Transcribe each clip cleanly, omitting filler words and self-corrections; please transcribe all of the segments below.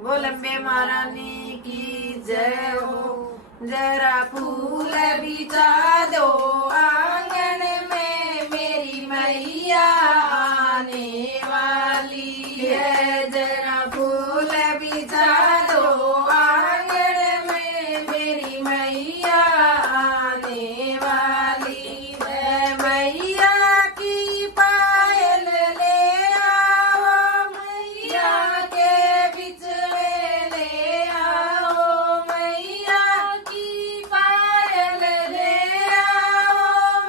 वो लंबे महारानी की जय हो। जरा फूल बिछा दो आंगन में, मेरी मैया आने वाली है। जरा फूल बिछा दो आंगन में, मेरी मैया आने वाली है। मैया की पायल ले आओ, मैया के बिछड़े ले आओ। मैया की पायल ले आओ,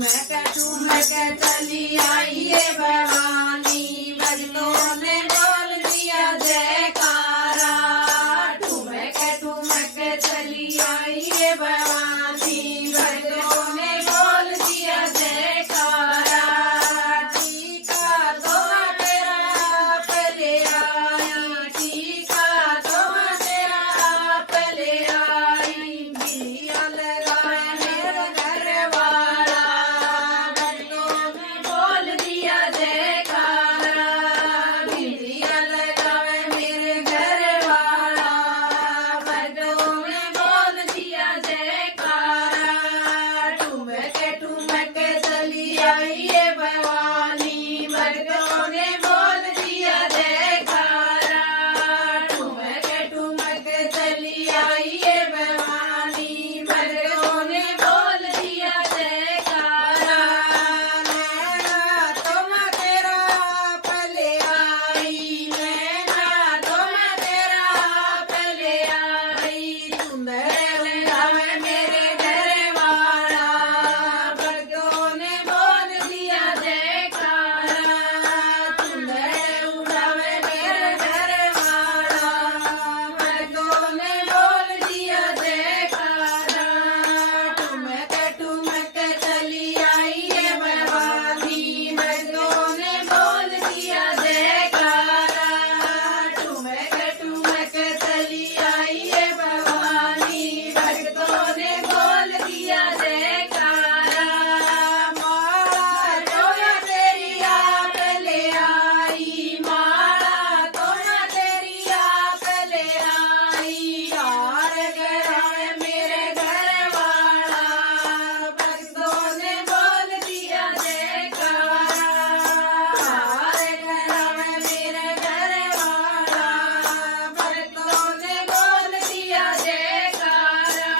ठुमक चली आई ये भवानी, भक्तों ने बोल दिया जयकारा। ठुमक चली आई ये भवानी, भक्तों ने बोल दिया जयकारा। टीका तो तेरा पले आई, टीका तो तेरा पले आई, बिया लगाए मेरा घर वाला, भक्तों ने बोल दिया जयकारा। बिया लगाए मेरे घर वाला, भक्तों ने बोल दिया जयकारा। ठुमक चली आई ये भवानी, भक्तों ने बोल दिया जयकारा। ठुमक चली आई ये भवानी, भक्तों ने बोल दिया जयकारा। नैना तुम तेरा पले आई, नैना तुम तेरा पले आई, सुंदर लगावे मेरे घर वाला, भक्तों ने बोल दिया जयकारा। सुंदर उड़ावे मेरे घर वाला, भक्तों ने बोल दिया जयकारा। ठुमक चली आई ये भवानी, भक्तों ने बोल दिया जयकारा। ठुमक चली आई ये भवानी, भक्तों ने बोल दिया जयकारा। माला तो तेरी आप ले आई, माला तो तेरी आप ले आई, हार गए मेरे घर वाला, भक्तों ने बोल दिया जयकारा। हार गए मेरे घर वाला, भक्तों ने बोल दिया जयकारा।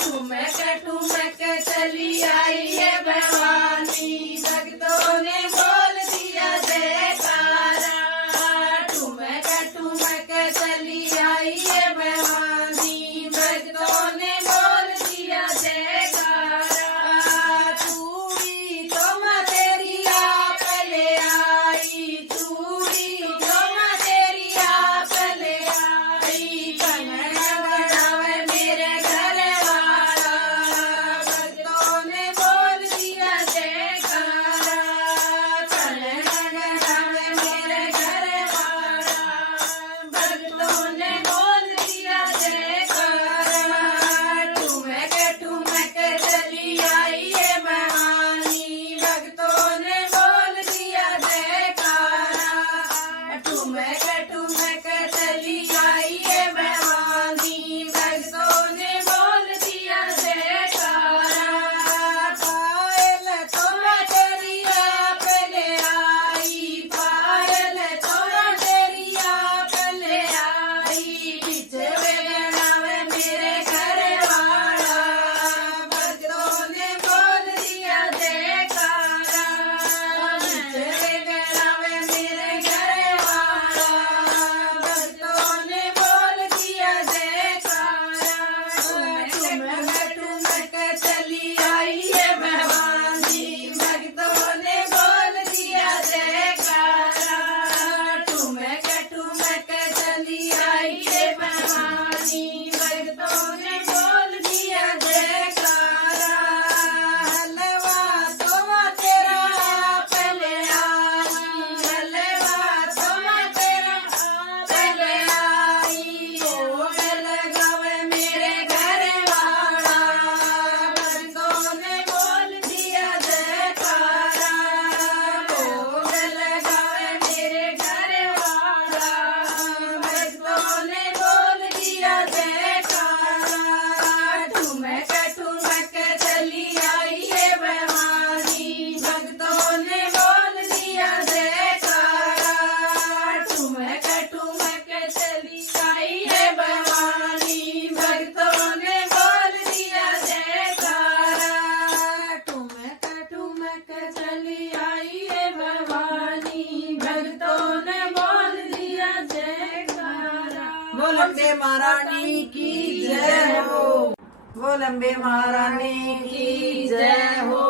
ठुमक चली आई ये भवानी, भक्तों ने बोल दिया जयकारा। ठुमक चली आई ये भवानी, भक्तों ने बोल दिया जयकारा। चूड़ी तुम तेरी आप ले आई, चूड़ी तुम तेरी आप ले आई, कनक बढ़ावे मेरे घर वाला, भक्तों ने बोल दिया जयकारा। कनक बढ़ावे मेरे घर वाला, भक्तों ने बोल दिया जयकारा। ठुमक चली आई ये भवानी, भक्तों ने बोल दिया जयकारा। ठुमक चली आई ये भवानी, भक्तों ने बोल दिया जयकारा। पायल तुम तेरी आप ले आई, पायल तुम तेरी आप ले आई, बिछवे गणावे मेरे घर वाला, भक्तों ने बोल दिया जयकारा। बिछवे गणावे मेरे घर वाला, भक्तों ने बोल दिया जयकारा। ठुमक चली आई ये भवानी, भक्तों ने बोल दिया जयकारा। ठुमक चली आई ये भवानी, भक्तों ने बोल दिया जयकारा। हलवा तुम तेरा पले आई, हलवा तुम तेरा पले आई, भोग लगावे मेरे घर वाला, भक्तों ने बोल दिया जयकारा। भोग लगावे मेरे घर वाला, भक्तों ने बोल दिया जयकारा। ठुमक चली आई ये भवानी, भक्तों ने बोल दिया जयकारा। ठुमक चली आई ये भवानी, भक्तों ने बोल दिया जयकारा। ठुमक चली आई ये भवानी, भक्तों ने बोल दिया जयकारा। बोल अम्बे महारानी की जय हो, बोल अम्बे महारानी की जय हो।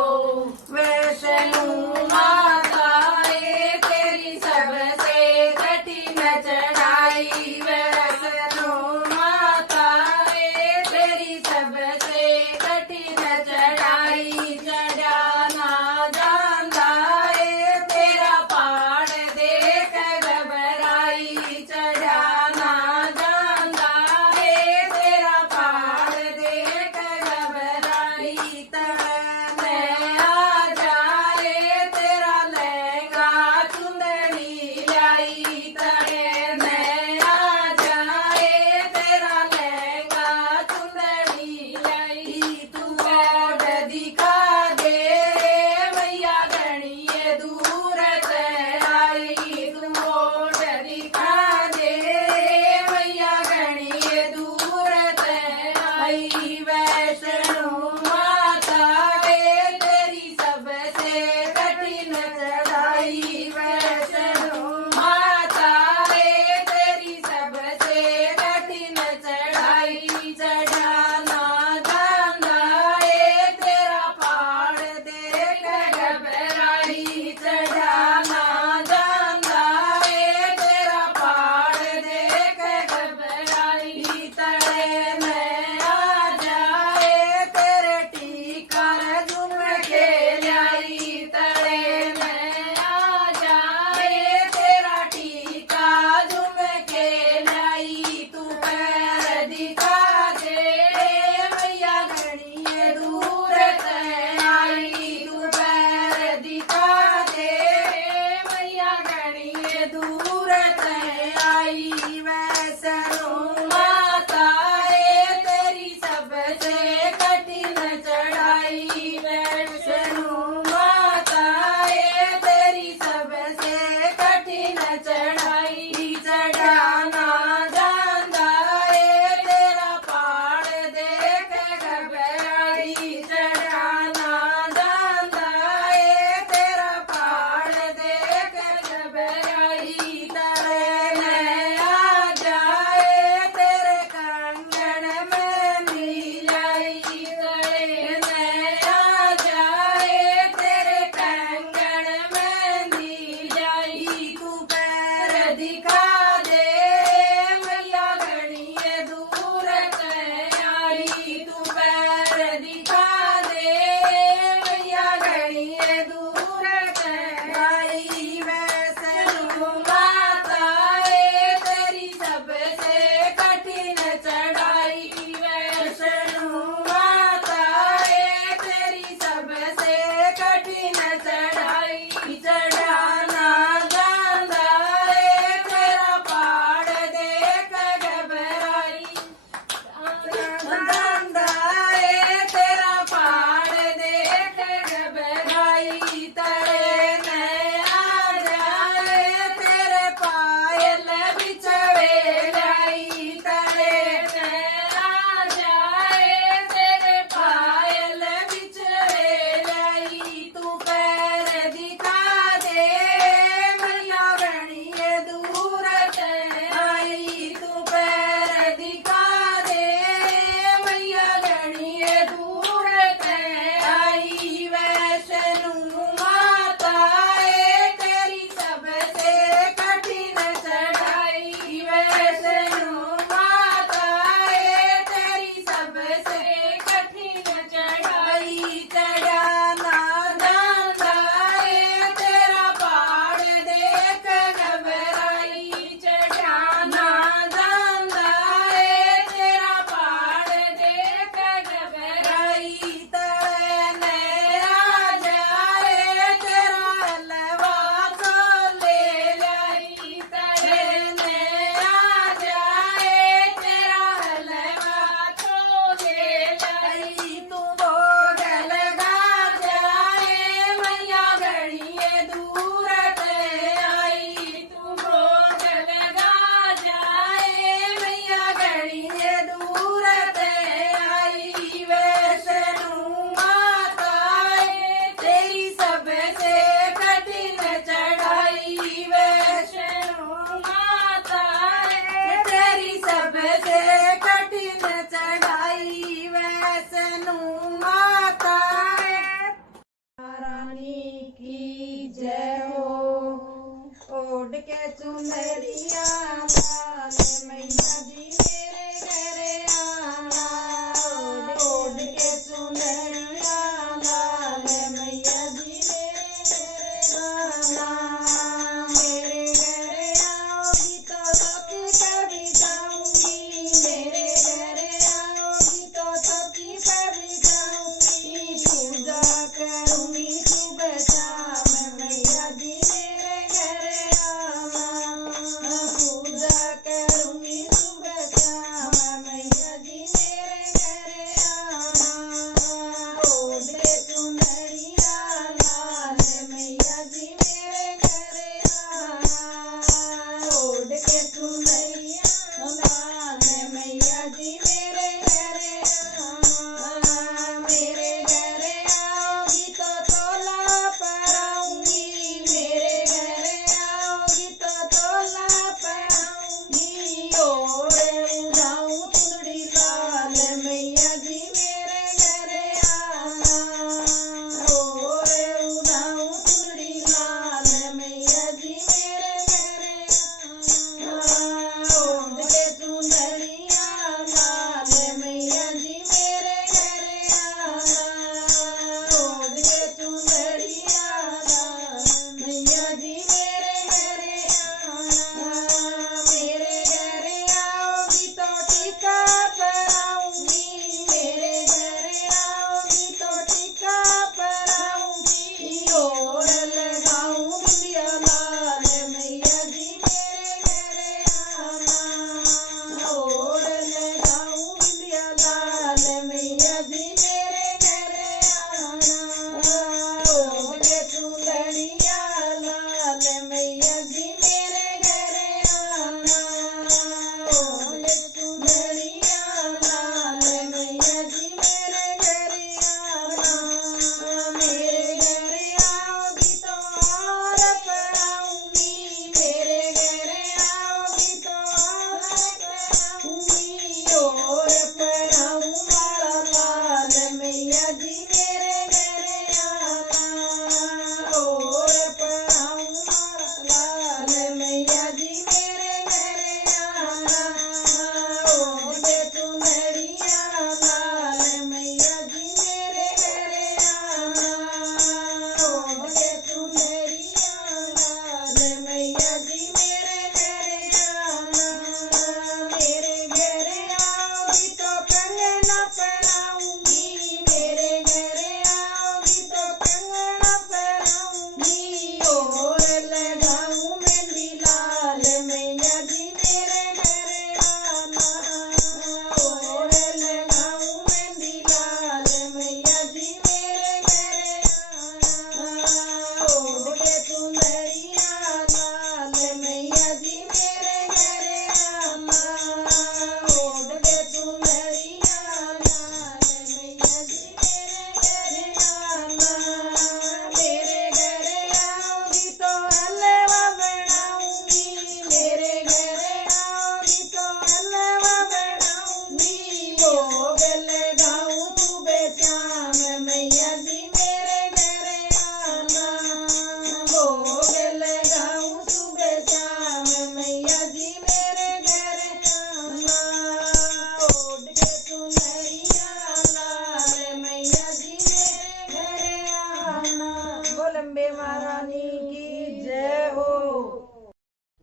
अम्बे महारानी की जय हो।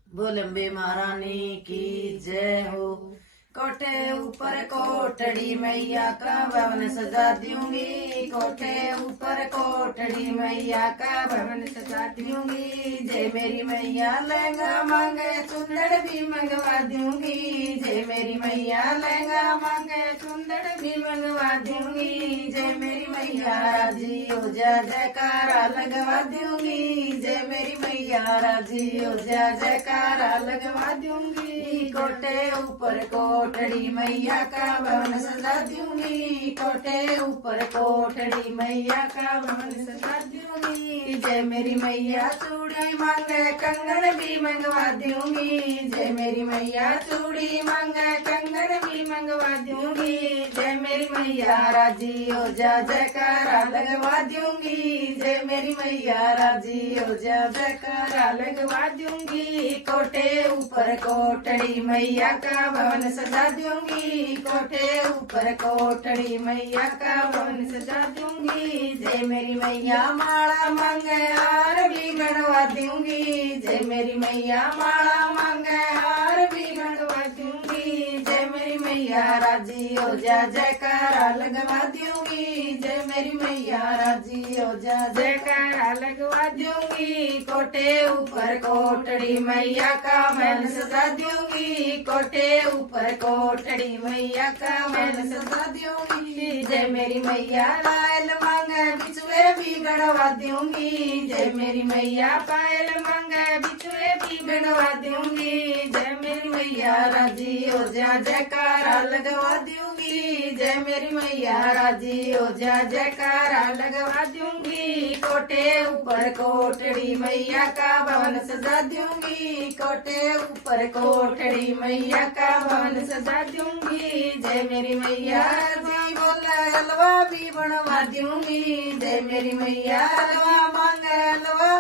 बोल अम्बे महारानी की जय हो। कोठे ऊपर कोठड़ी मैया का भवन सजा दूंगी, कोठे ऊपर कोठड़ी मैया का भवन सजा दूंगी। जय मेरी मैया लहंगा मांगे चुंदड़ भी मंगवा दूंगी, जय मेरी मैया लहंगा मांगे चुंदड़ भी मंगवा दूंगी। जय मेरी मैया राजी हो जा जयकारा लगवा दूंगी, जय मेरी मैया राजी हो जा जयकारा लगवा दूंगी। कोठे ऊपर कोठड़ी मैया का भवन सजा दूंगी, कोठे ऊपर कोठड़ी मैया का भवन सजा दूंगी। जय मेरी मैया चूड़ी मांगे कंगन भी मंगवा दूंगी, जय मेरी मैया चूड़ी मांगे कंगन भी मंगवा दूंगी। जय मेरी मैया राजी हो जा जयकारा लगवा दूंगी, जय मेरी मैया राजी हो जा जयकारा लगवा दूंगी। कोठे ऊपर कोठड़ी मैया का भवन सजा दूंगी, कोठे ऊपर कोठड़ी मैया का भवन सजा दूंगी। जय मेरी मैया माला मांगे हार भी गणवा दूंगी, जय मेरी मैया माला मांगे हार भी गणवा दूंगी। जय मेरी मैया राजी हो जा जयकारा लगवा दूंगी, जय मेरी मैया राजी हो जा जयकारा लगवा दूंगी। कोठे ऊपर कोठड़ी मैया का भवन सजा दूंगी, कोठे ऊपर कोठड़ी मैया का भवन सजा दूंगी। जय मेरी मैया लाल मांगे बिछुए भी गड़वा दूंगी, जय मेरी मैया पायल मांगे बिछुए भी गड़वा दूंगी। जय मेरी मैया राजी हो जा जयकारा लगवा दूंगी, जय मेरी मैया राजी हो जा जयकारा लगवा दूंगी। कोठे ऊपर कोठड़ी मैया का भवन सजा दूंगी, कोठे ऊपर कोठड़ी मैया का भवन सजा दूंगी। जय मेरी मैया जी बोला हलवा भी बनवा दूंगी, जय मेरी मैया हलवा मांगे हलवा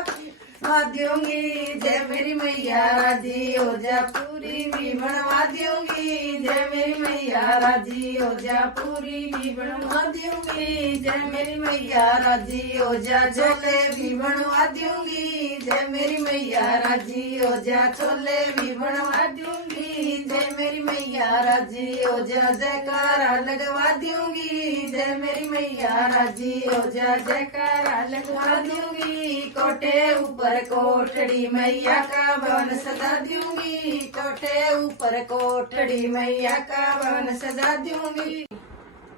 दूंगी। जय मेरी मैया राजी हो जा पूरी भी बनवा दूंगी, जय मेरी मैया राजी हो जा पूरी भी बनवा दूंगी। जय मेरी मैया राजी हो जा छोले भी बनवा दूंगी, जय मेरी मैया राजी हो जा छोले भी बनवा दूंगी। जय मेरी मैया राजी हो जा जयकारा लगवा दूंगी, जय मेरी मैया राजी हो जा जयकारा लगवा दूंगी। कोठे ऊपर कोठड़ी मैया का भवन सजा दूंगी, कोठे ऊपर कोठड़ी मैया का भवन सजा दूंगी।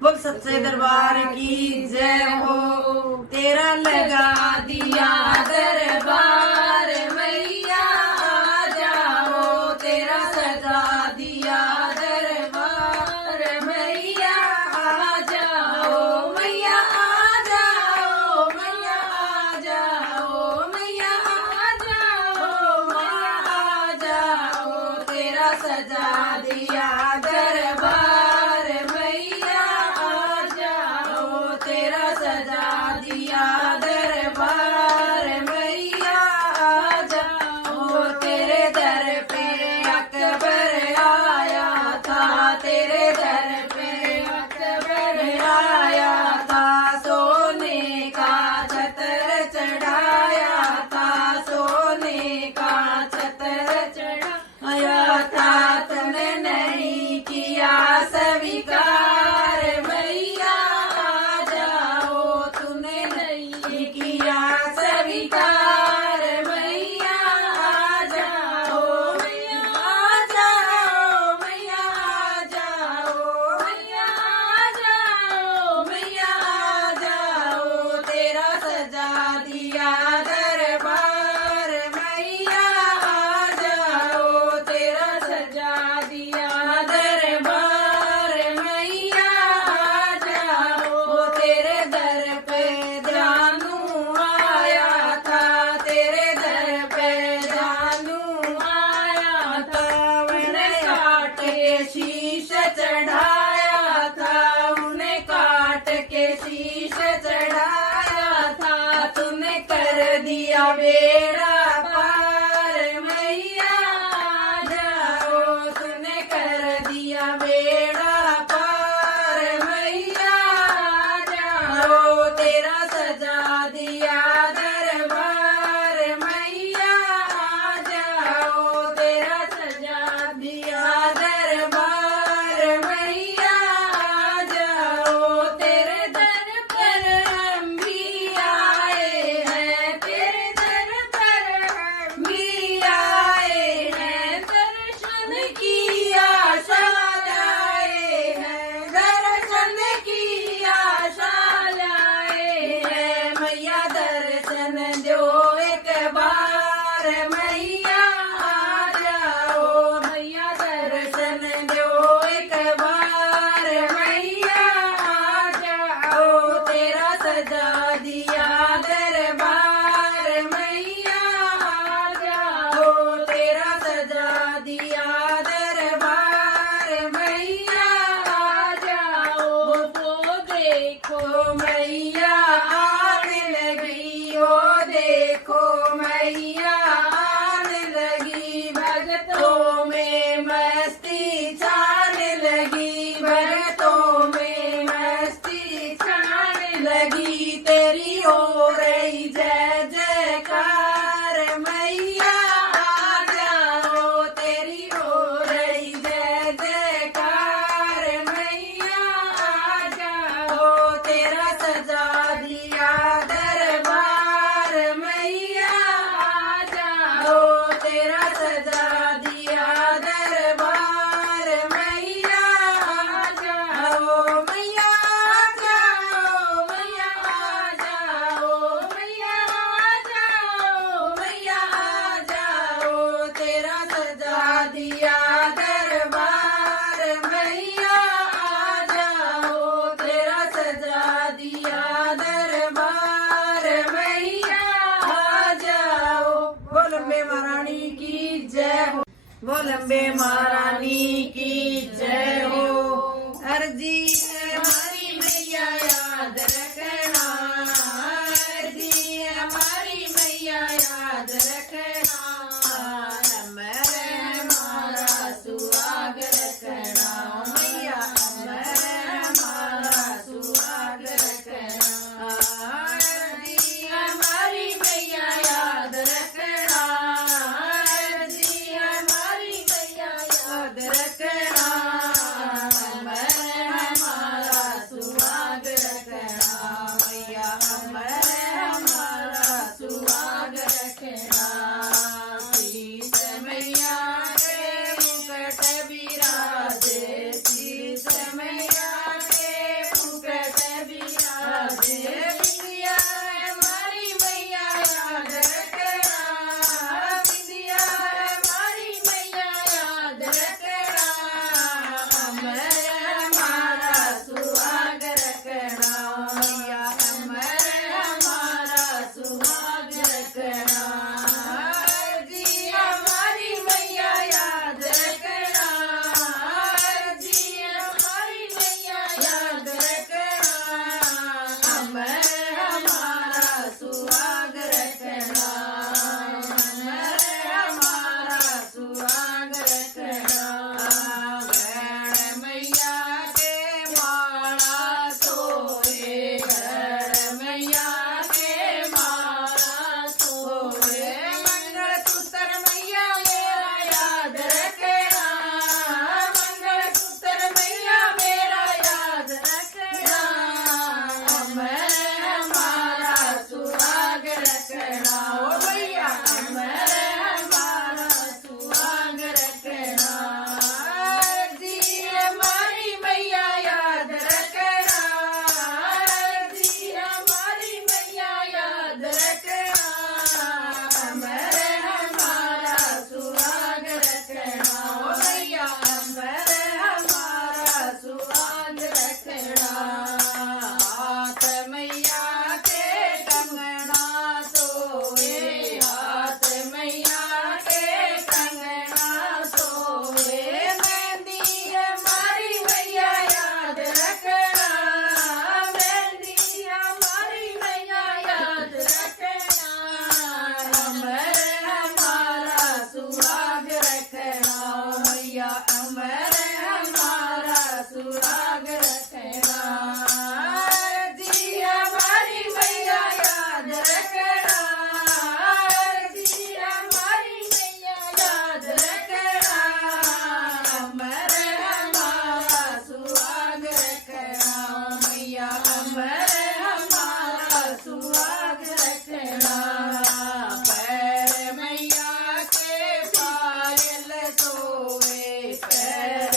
बोल सच्चे दरबार की जय हो। तेरा लगा दिया दरबार मैया आ जाओ, तेरा सजा दिया दरबार मैया आ जाओ, मैया आ जाओ, मैया आ जाओ, मैया आ जाओ, मैया आ जाओ। तेरा सजा दिया दरबार मैया आ जाओ, तेरा सजा दिया दरबार मैया आ जाओ। तेरे दर पे अकबर आया था, तेरे दर पे अकबर आया था। सोने का छतर चढ़ाया था, सोने का छतर चढ़ाया था। तुमने नहीं किया स्वीकार मैया आ जाओ, तूने नहीं किया स्वीकार मैया आ जाओ, मैया आ जाओ, मैया आ जाओ, मैया आ जाओ, मैया आ जाओ। तेरा सजा दिया दरबार मैया आ जाओ, तेरा सजा दिया दरबार मैया आ जाओ। तेरे दर पे जानू आया था, तेरे दर पे जानू आया था। उन्हें काट के शीश चढ़ाया था, उन्हें काट के शीश चढ़ाया था। तूने कर दिया बेड़ा पार मैया आ जाओ, तूने कर दिया बेड़ा पार मैया आ जाओ। तेरा सजा दिया दरबार दर्शन दो एक बार मैया आ जाओ, मैया दर्शन दो एक बार मैया आ जाओ, तेरा सजा दिया दरबार मैया आ जाओ, तेरा सजा दिया दरबार मैया आ जाओ, तो देखो मैया आने लगी, ओ देखो मैया आने लगी, भगतों में मस्ती छाने लगी, भगतों में मस्ती छाने लगी, तेरी हो रही जय जयकार मैया आ जाओ, तेरी हो रही जय जयकार मैया आ जाओ, तेरा सजा दिया दरबार मैया आ जाओ, तेरा सजा दिया दरबार मैया आ जाओ, मैया आ जाओ, मैया आ जाओ, मैया आ जाओ, मैया आ जाओ, तेरा सजा दिया दरबार मैया आ जाओ, तेरा सजा दिया दरबार मैया आ जाओ। वो लंबे महारानी की जय हो, वो लंबे महारानी की जय हो। अर्जी हमारी मैया याद रखना, अर्जी हमारी मैया याद रखना, अमर हमारा सुहाग रखना, मैया अमर हमारा सुहाग रखना, अर्जी हमारी मैया याद रखना, अर्जी हमारी मैया याद रखना, अमर हमारा सुहाग रखना, मैया अमर हमारा सुहाग रखना, शीश मैया के मुकुट बिराजे, शीश मैया के मुकुट बिराजे, बिंदिया हमारी मैया याद रखना, बिंदिया हमारी मैया याद रखना, अमर हमारा सुहाग रखना, मैया अमर हमारा सुहाग रखना, जी हमारी मैया याद रखना, जी हमारी मैया याद रखना, अमर हमारा सुहाग रखना, अमर हमारा सुहाग रखना, गण मैया के माला सोए, गण मैया के माला सोए, मंगल सूत्र मैया मेरा याद रखना, मंगल सूत्र मैया मेरा याद रखना, अमर हमारा सुहाग रखना, ओ भैया अमर हमारा सुहाग रखना, जी हमारी मैया याद रखना, जी हमारी मैया याद रखना, अमर हमारा सुहाग रखना, ओ भैया अमर हमारा सुहाग रखना, हाथ मैया के कंगना सोए, हाथ मैया के कंगना सोए, मेहंदी हमारी मैया याद रखना, मेहंदी हमारी मैया याद रखना, अमर हमारा सुहाग रखना, मैया अमर हमारा सुहाग रखना, जी हमारी मैया याद रखना, जी हमारी मैया याद रखना, अमर हमारा सुहाग रखना, मैया अमर हमारा सुहाग रखना, पैर मैया के पायल सोए, पैर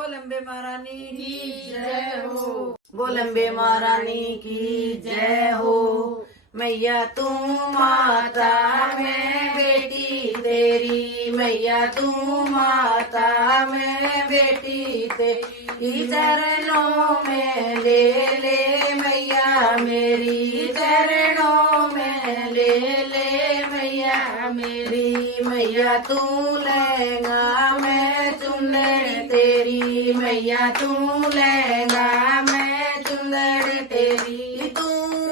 बोल अम्बे महारानी की जय हो। बोल अम्बे महारानी की जय हो। मैया तू माता मैं बेटी तेरी, मैया तू माता मैं बेटी तेरी, चरणों में ले ले मैया मेरी, चरणों में ले ले मैया मेरी। मैया तू लहंगा मैं चुनरी तेरी, मैया तू लहंगा मैं चुनरी तेरी, तू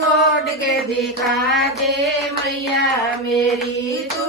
ओढ़ के दिखा दे मैया मेरी, तू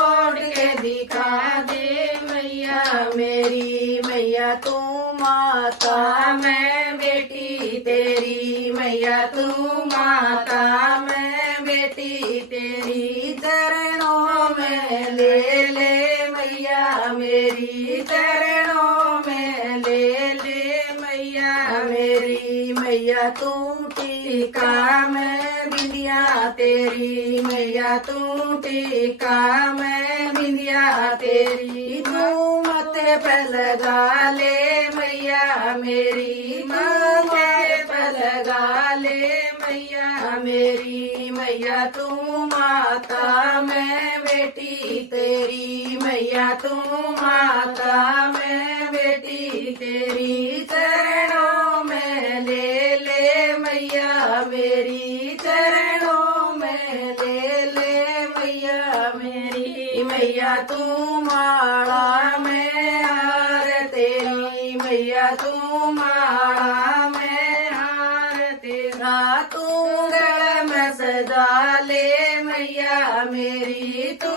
ओढ़ के दिखा दे मैया मेरी। मैया तू माता मैं बेटी तेरी, मैया तू माता मैं बेटी तेरी, चरणों में ले ले मैया मेरी, चरणों में ले ले मैया मेरी। मैया तू टीका मैं बिंदिया तेरी, मैया तू टीका मैं बिंदिया तेरी, तू माथे पे लगा ले मैया मेरी, माथे पे लगा ले मैया मेरी। मैया तू माता मैं बेटी तेरी, मैया तू माता मैं बेटी तेरी, चरणों में ले ले मैया मेरी, चरणों में ले ले मैया मेरी। मैया तू माला मैं हार तेरी, मैया तू माला मैं हार तेरा, तू गल में सजा ले मैया मेरी, तू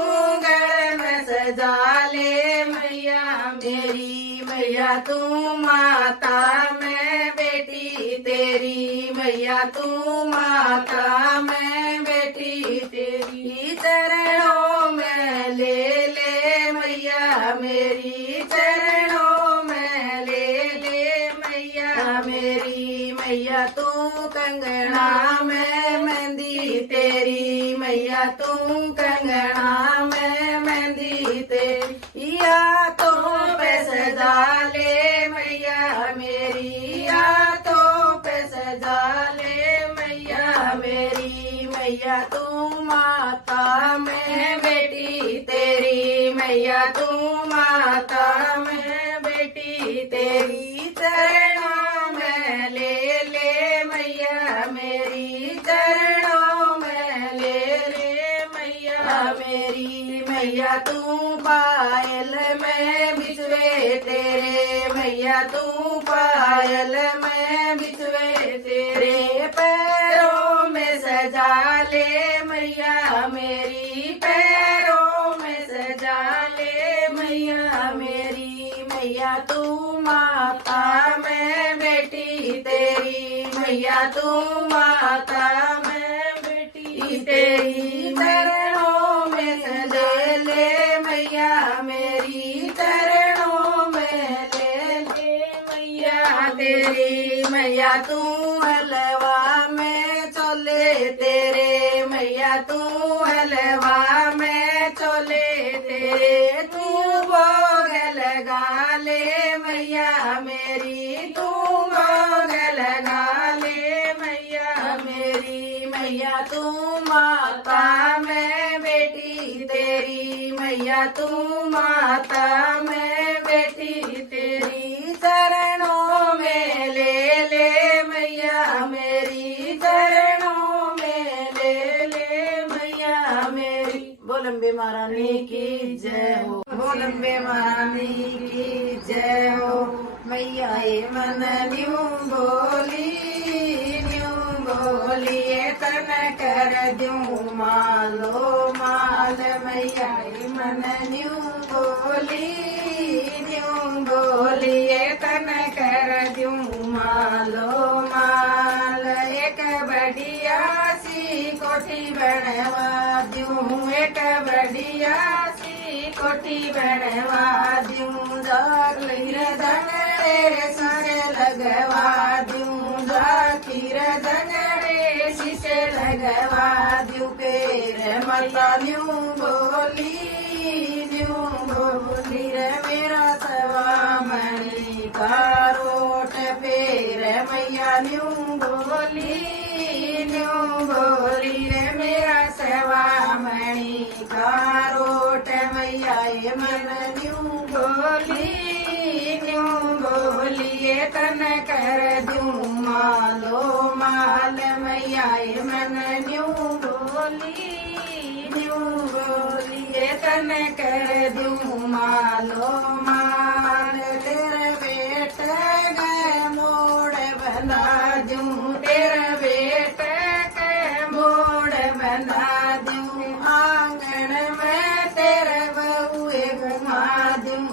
गल में सजा ले मैया मेरी। मैया तू माता मैं बेटी तेरी, मैया तू माता मैं बेटी तेरी, चरणों में ले ले मैया मेरी, चरणों में ले ले मैया मेरी। मैया तू कंगना मैं मेहंदी तेरी, मैया तू कंगना मैं मेहंदी तेरी, हाथों पे सजा ले मैया मेरी, हाथों पे सजा ले मैया मेरी। मैया तू माता मैं बेटी तेरी, मैया तू माता मैं बेटी तेरी, चरणों में ले ले मैया मेरी, चरणों में ले ले मैया मेरी। मैया तू पायल मैं बिछवे तेरे, मैया तू पायल मैं बिछवे तेरे, पैरों में सजा ले मैया मेरी, पैरों में सजा ले मैया मेरी। मैया तू माता मैं बेटी तेरी, मैया तू माता मैं बेटी तेरी, चरणों में ले ले मैया मेरी, चरणों में ले ले मैया तेरी। मैया तू हलवा में चोले तेरे, मैया तू हलवा में चोले तेरे, तू भोग लगा ले मैया मेरी, तू भोग लगा ले मैया मेरी। मैया तू माता मैं बेटी तेरी, मैया तू माता मैं बेटी तेरी, चरणों में ले ले मैया मेरी, चरणों में ले ले मैया मेरी। बोल अम्बे महारानी की जय हो। बोल अम्बे महारानी की जय हो। मैया ये मन न्यू बोली तन कर दूं मालो माल। मैया ये मन न्यू बोली तन कर दूं मालो माल। एक बढ़िया सी कोठी बनवा दूं, एक बढ़िया सी कोठी बनवा दूं, जाखीर दंगड़े सारे लगवा दूं, जाखीर दंगड़े शीशे लगवा दूं। पेर माता न्यू बोली रे मेरा सवा मणि का मन न्यू बोलिए तन कर दूं मालो माल मैया मन न्यू बोलिए तन कर दूं मालो माल तेरे बेटे गए मोड़ बना दूं तेरे बेटे के मोड़ बना दूं आंगन में तेरे बहुए घुमा दूं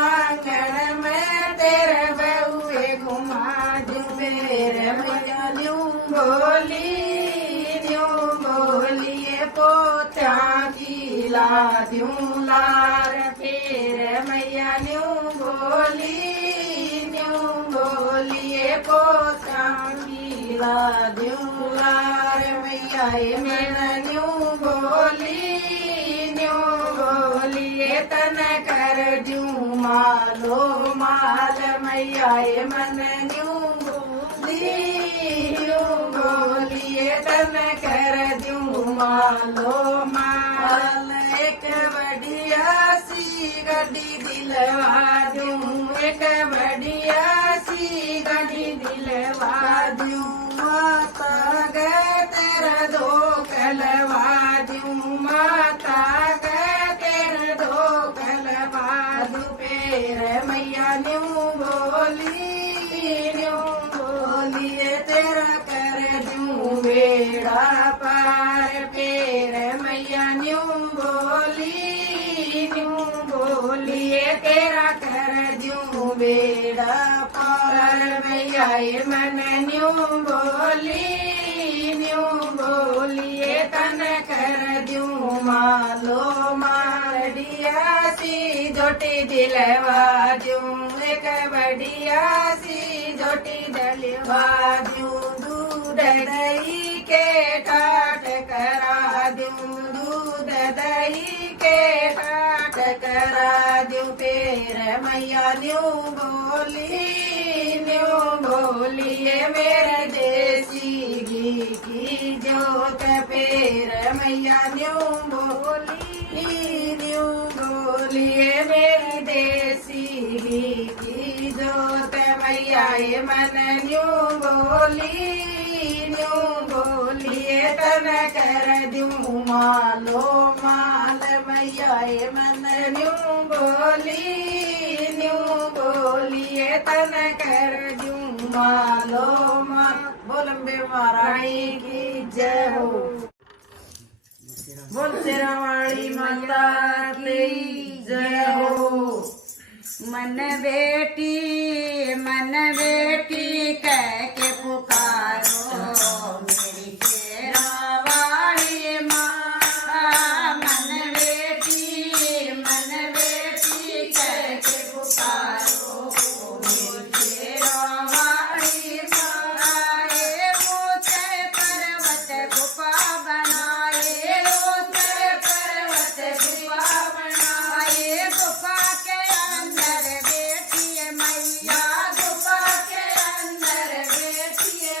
आंगन में तेरे बहुए घुमा दूं मेरे मैया न्यू बोलिए पोत्या की ला दूं लार फिर मैया न्यू बोलिए पोत्या की ला दूं लार मैया मन न्यू बोलिए तन कर दूं मालो माल मैया मन न्यू बोलिए तन कर दूं मालो माल एक बढ़िया सी गड्डी दिलवा दूं एक बढ़िया सी गड्डी दिलवा दूं माता गए तेरा दो कलवा दूं माता गए तेरा दो कलवा दूं पेर मैया न्यू बोलिए तेरा कर दूं बेड़ा पार पेर मैया न्यू बोलिए तेरा कर दूं बेड़ा पार मैया मन न्यू बोलिए तन कर दूं मालो मारडिया सी जोटी दिलवा दूं एक बढ़िया सी जोटी दिलवा दूं दूध दही के टाट करा दूं दूध दही के टाट करा दूं पेर मैया न्यू बोलिए मेरे देसी घी की जोत पेर मैया न्यू बोलिए मेरी देसी घी की जोत मैया मन न्यू बोलिए तन कर दूं मालो माल मैया मन न्यू बोलिए तन कर दूं मालो माल बोलंबे महारानी की जय हो बोल शेरावाली माता की जय हो मन बेटी कह के पुकारो मेरी शेरावाली माँ मन बेटी कह के पुकारो मेरी शेरावाली माँ ये ऊंचे पर्वत गुफा बनाए ऊंचे पर्वत गुफा बनाए गुफा के अंदर बैठिए मैया गुफा के अंदर बैठिए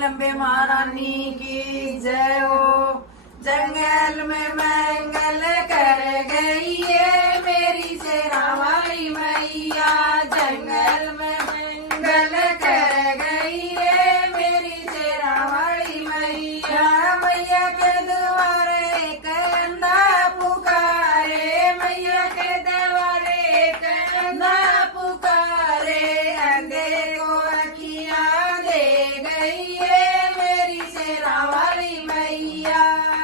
लंबे महारानी की जय हो। जंगल में मंगल कर गई है मेरी शेरा वाली मैया, जंगल में मंगल कर गई है मेरी शेरा वाली मैया। मैया के द्वारे कंधा पुकारे, मैया के द्वारे कंधा पुकारे, अंधे को अखियां दे गई है मेरी शेरा वाली मैया,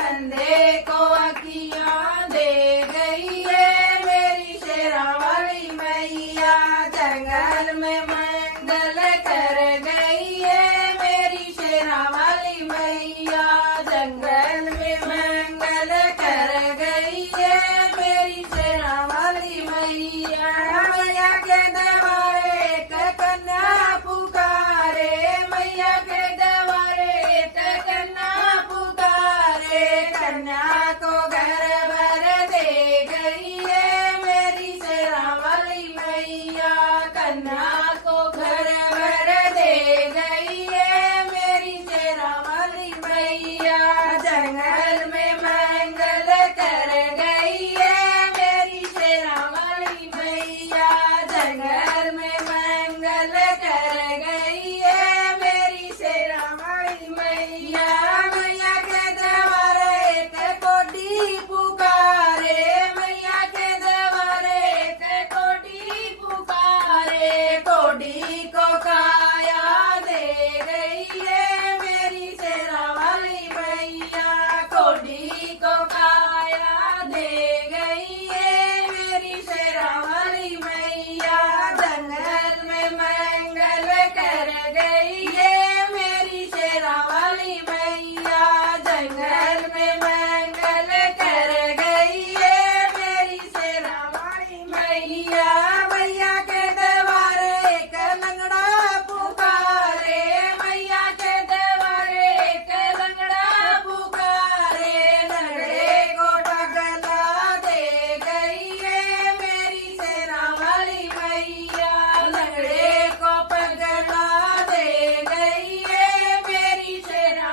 अंधे को अखियां दे गई है मेरी शेरा वाली मैया। जंगल में मंगल कर गई है मेरी शेरा वाली मैया, जंगल में मंगल कर गई है मेरी शेरा वाली मैया। मैया के द्वारे एक कन्या पुकारे, मैया के द्वारे एक कन्या पुकारे, कन्या को घर भर दे गई है मेरी शेरा वाली मैया, कन्या को घर भर दे गई है मेरी शेरा वाली मैया। जंगल में मंगल कर गई है मेरी शेरा वाली मैया, जंगल में मंगल कर गई है मेरी शेरा वाली मैया। मैया के द्वारे एक कोटी पुकारे, मैया के द्वारे एक कोटी पुकारे, कोटी को काया दे गई है मेरी शेरा वाली मैया, कोटी को काया दे गई है मेरी शेरा वाली मैया। जंगल में मंगल कर गई है मेरी शेरा वाली मैया, जंगल में मंगल कर गई है मेरी शेरा वाली मैया। मैया के द्वारे एक लंगड़ा पुकारे, मैया के द्वारे एक लंगड़ा पुकारे, लंगड़े को टगला दे गई है मेरी शेरा वाली मैया, लंगड़े को पगला दे गई है मेरी शेरा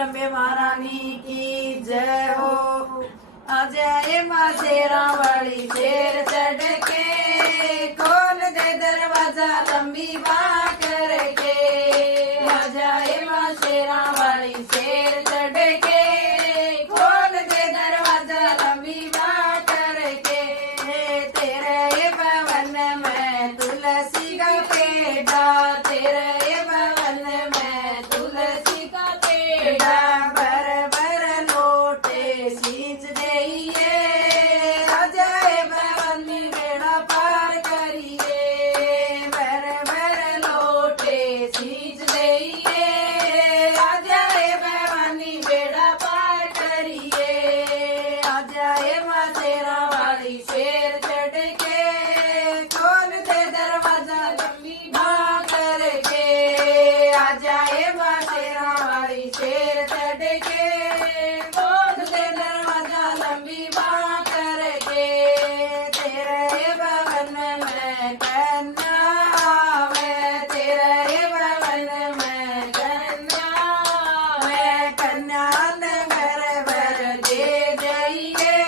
लंबे महारानी की जय हो। अजय माँ शेरा वाली शेर चढ़ के खोल दे दरवाजा लंबी बाँ करके। अजय माँ शेरा वाली शेर चढ़ के खोल दे दरवाजा लंबी बाँ करके। तेरे भवन में तुलसी का पेड़ा, तेरे भवन में तुलसी का पेड़ा भर भर लोटे सींच देइए। अजय भवन में बेड़ा पार करिए, भर भर लोटे सींच देइए। अजय भवन में बेड़ा पार करिए। अजय माँ शेरा वाली शेर चढ़ के खोल दे दरवाजा लंबी बाँ करके। अजय माँ शेरा वाली शेर चढ़ के खोल दे दरवाजा लंबी बाँ करके। तेरे भवन में कन्या आवे, तेरे भवन में कन्या आवे। कन्या ने घर भर दे जाइए।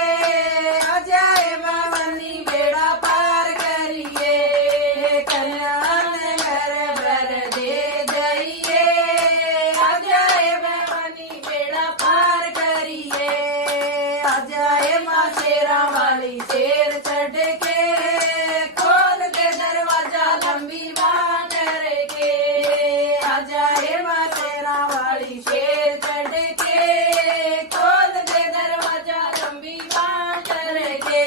अजय भवन बेड़ा पार करिए। कन्या ने घर भर दे जाइए। अजय भवन बेड़ा पार करिए। अजय माँ शेरा वाली शेर चढ़ के खोल दे दरवाजा लंबी बाँ करके। अजय माँ शेरा वाली शेर चढ़ के खोल दे दरवाजा लंबी बाँ करके।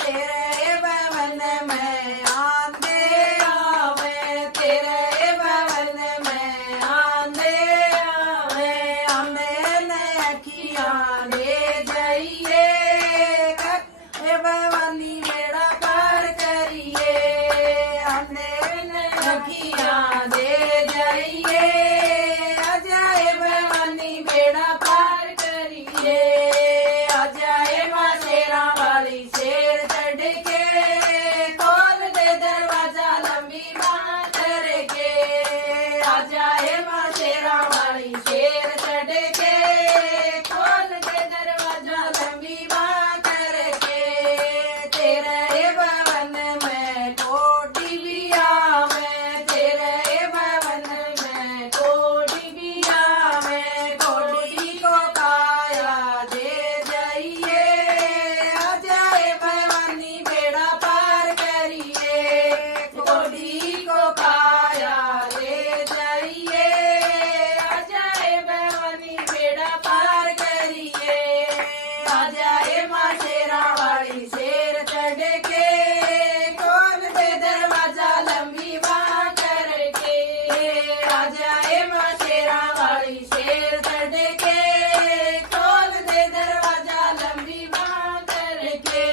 तेरे भवन में आंधे आवे, तेरे भवन में आंधे आवे। आंधे ने अखियाँ दे जाइए। भवानी बेड़ा पार करिए। आंधे ने अखियाँ दे जाइए। अजय भवानी बेड़ा पार करिए। अजय माँ शेरा वाली शेर चढ़ के खोल दे दरवाजा लंबी बाँ करके। अजय माँ शेरा वाली शेर चढ़ के खोल दे दरवाजा लंबी बाँ करके। तेरे भवन में कोटी भी आवे, तेरे भवन में कोटी भी आवे। कोटी को काया दे जाइए। अजय भवानी बेड़ा पार करिए। कोटी को काया दे जाइए। अजय भवानी बेड़ा पार करिए। अजय माँ शेरा वाली शेर चढ़ के खोल दे दरवाजा लंबी बाँ करके। अजय माँ शेरा वाली शेर चढ़ के खोल दे दरवाजा लंबी बाँ करके।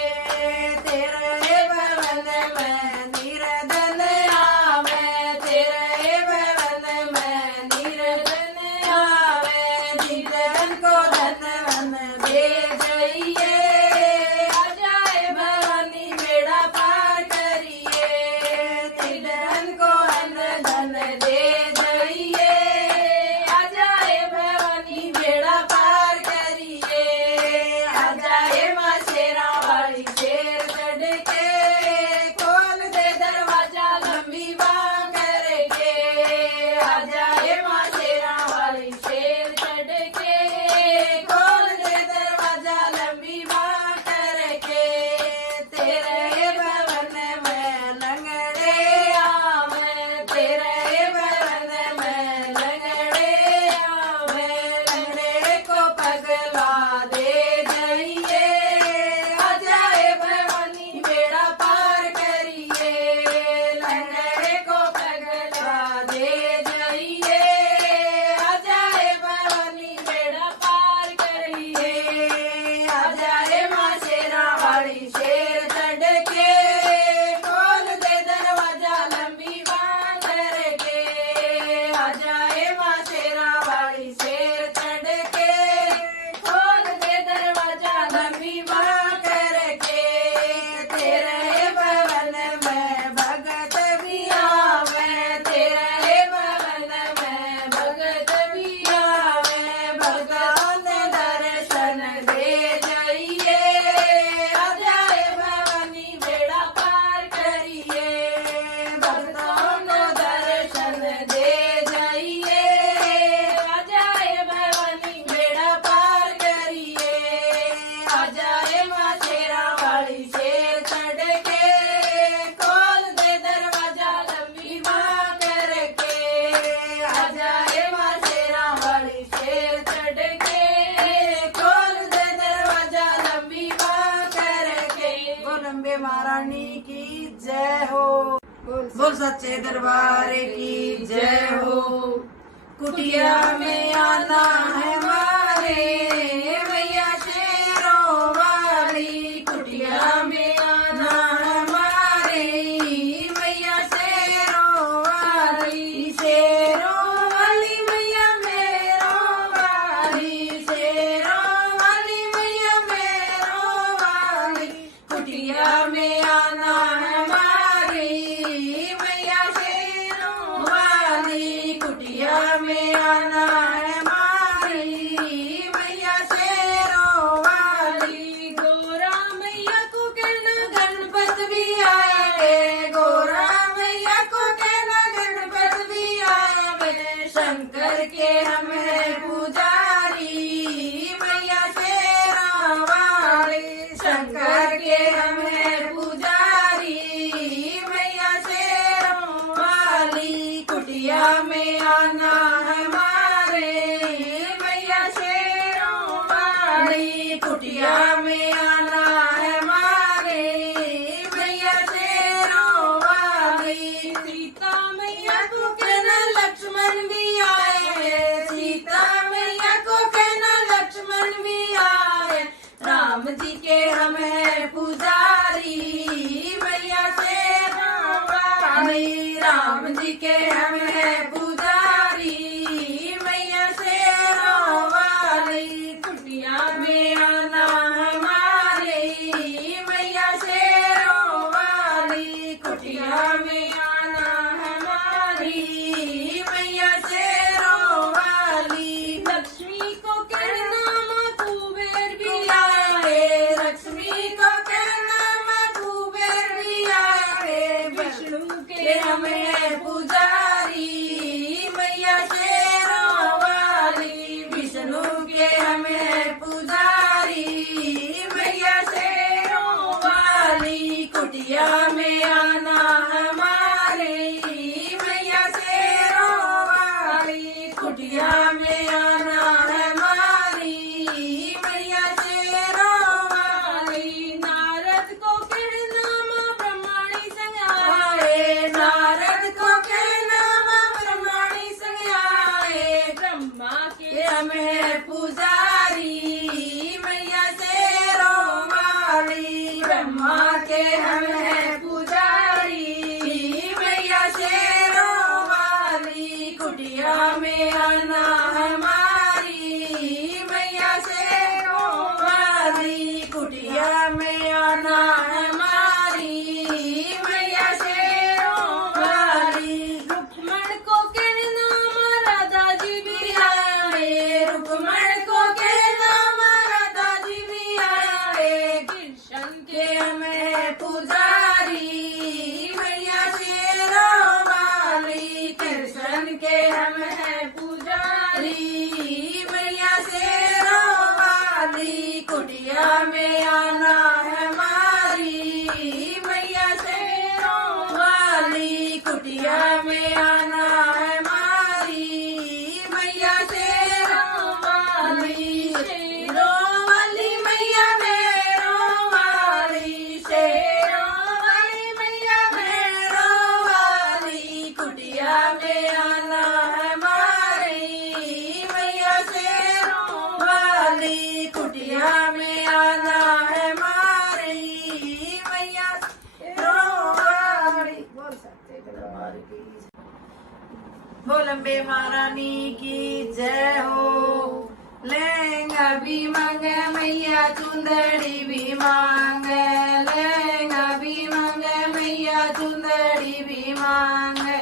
तेरे भवन में निर्धन आवे, तेरे भवन में निर्धन आवे। निर्धन को धन दे जाइए। अजय भवानी बेड़ा पार करिए। निर्धन को धन दे जाइए। अजय भवानी बेड़ा पार करिए। अजय माँ शेरा वाली शेर चढ़ के खोल दे दरवाजा लंबी बाँ करके। अजय माँ शेरा वाली शेर चढ़ के खोल दे दरवाजा बोल सच्चे दरबार की जय हो। कुटिया में आना है मारे मैया शेरों वाली, कुटिया में आना है मारे मैया शेरों वाली, शेरों वाली मैया मेरों वाली, शेरों वाली मैया मेरों वाली, कुटिया में आना है मारी मैया शेरों वाली, कुटिया में आना है मारी मैया शेरों वाली। गोरा मैया को कहना गणपत भी आए, गोरा मैया को कहना गणपत भी आए, शंकर के हम है पुजारी मैया शेरों वाली, शंकर के हम है पुजारी मैया शेरों वाली, कुटिया में आना है मारे मैया शेरों वाली, कुटिया में आना है मारे मैया शेरों वाली। सीता मैया को कहना लक्ष्मण भी आए, सीता मैया को कहना लक्ष्मण भी आए, राम जी के हम है पुजारी मैया शेरों वाली, राम जी के हम है पुजारी मैया शेरों वाली, कुटिया में आना हमारे मैया शेरों वाली, कुटिया में आना हमारी मैया शेरों वाली। लक्ष्मी को कहना माँ कुबेर भी आए, लक्ष्मी को कहना माँ कुबेर भी आए, विष्णु के हम है पुजारी मैया शेरों वाली, विष्णु के हम है पुजारी मैया शेरों वाली, कुटिया में आना हमारे मैया शेरों वाली, कुटिया में आना हमारी मैया शेरों वाली। नारद को कहना माँ ब्रह्माणी संग आए, नारद को कहना माँ ब्रह्माणी संग आए, ब्रह्मा के हम है पुजारी मैया शेरों वाली, ब्रह्मा के हम है पुजारी मैया शेरों वाली, कुटिया में आना हमारी मैया शेरों वाली, कुटिया में आना हमारी मैया शेरों वाली। रुक्मण को कहना माँ राधा जी भी आए, रुक्मण को कहना माँ राधा जी भी आए, कृष्ण के हम है पुजारी मैया शेरों वाली, कृष्ण के हम है पुजारी मैया शेरों वाली, कुटिया में आना हमारी मैया शेरों वाली, कुटिया में आना हमारी मैया शेरों वाली, शेरों वाली मैया मेरों वाली, शेरों वाली मैया मेरों वाली, कुटिया में आना हमारी मैया शेरों वाली, कुटिया में आना हमारी मैया शेरों वाली। बोल सकते दरबार की, बोल अम्बे महारानी की जय हो। लहंगा भी मांगे मैया चुंदड़ी भी मांगे, लहंगा भी मांगे मैया चुंदड़ी भी मांगे,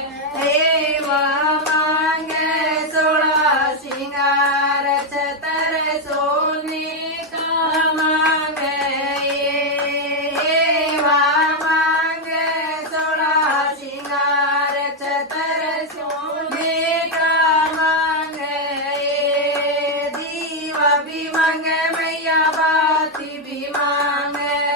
एवा मांगे 16 श्रृंगार छतर सोने का मांगे, एवा मांगे 16 श्रृंगार छतर सोने का मांगे, दीवा भी मांगे मैया बाती भी मांगे,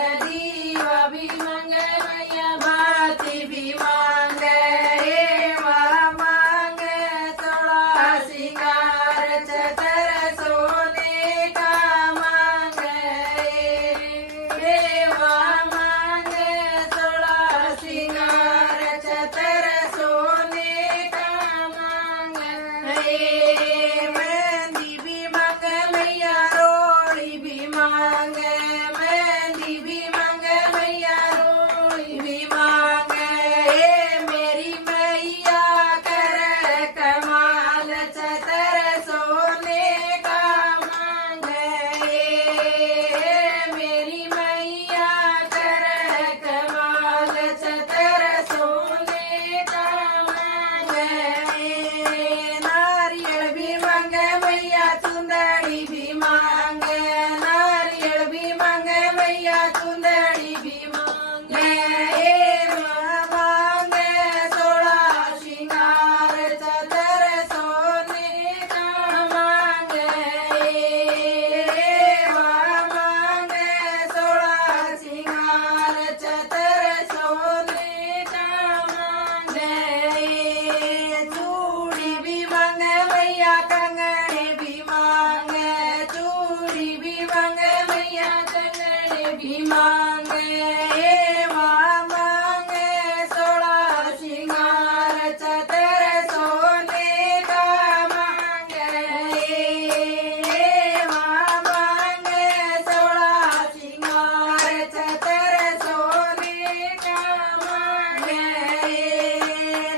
मांगे माँ मांगे 16 श्रृंगार तेरे सोने का मांगे माँ मांगे 16 श्रृंगार तेरे सोने का मांगे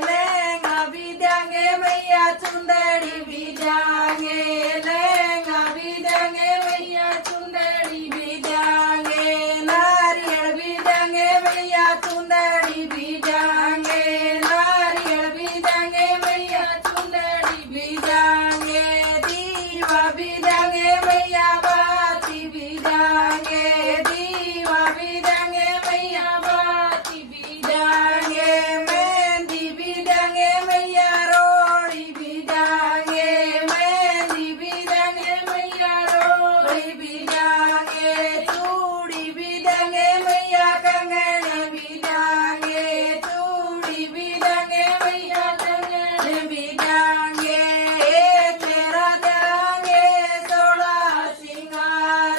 लहंगा भी देंगे भैया चुंदड़ी भी देंगे लहंगा भी देंगे भैया चुंदड़ी भी देंगे नारियल भी देंगे भैया चुंदड़ी भी देंगे नारियल भी देंगे भैया चुंदड़ी भी देंगे दीवा भी देंगे भैया बाती भी देंगे दीवा भी देंगे भैया बाती भी देंगे मेहंदी भी देंगे भैया रोड़ी भी देंगे मेहंदी भी देंगे भैया रोड़ी भी देंगे चूड़ी भी देंगे भैया कंगन भी देंगे चूड़ी भी देंगे भैया कंगन भी देंगे तेरा देंगे 16 श्रृंगार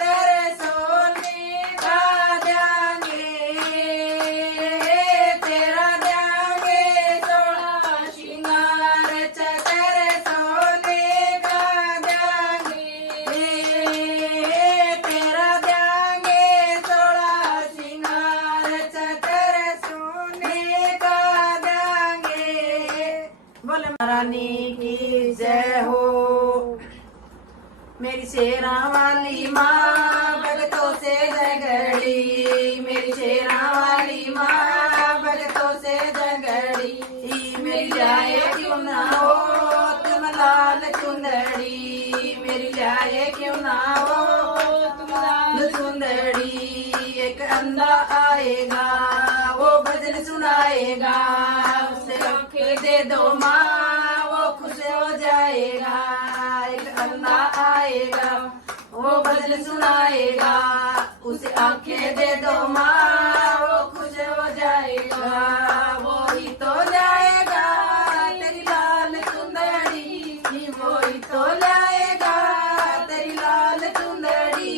तेरे सोने का देंगे तेरा देंगे 16 श्रृंगार तेरे सोने का देंगे तेरा देंगे 16 श्रृंगार तेरे सोने का देंगे। बोले महारानी की जय हो। मेरी शेरा वाली माँ भगतों से झगड़ी मेरी शेरा वाली माँ भगतों से झगड़ी मेरी जाए क्यों ना हो तुम लाल चुंदड़ी मेरी जाए क्यों ना हो तुम लाल चुंदड़ी एक अंधा आएगा वो भजन सुनाएगा उसे आंखें दे दो माँ वो खुश हो जाएगा एक अंधा आएगा वो भजन सुनाएगा उसे आंखें दे दो माँ वो खुश हो जाएगा वो ही तो लाएगा तेरी लाल चुंदड़ी वो ही तो लाएगा तेरी लाल चुंदड़ी